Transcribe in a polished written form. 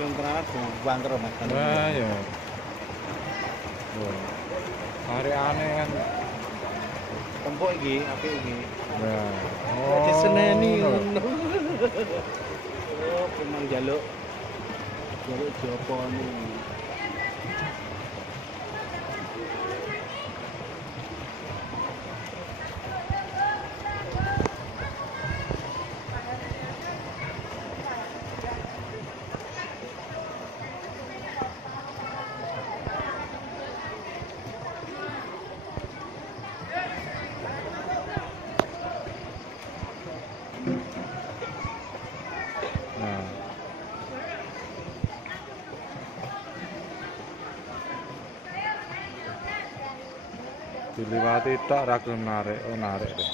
tenan buang karo Mas. Wah ya. Hari aneh kan. Empuk iki, apik iki. Nah. Diseneni ngono. ngono. Oh, memang jaluk jopo nih. Nah. Diliwati tok ra gelem narik, oh narik deh.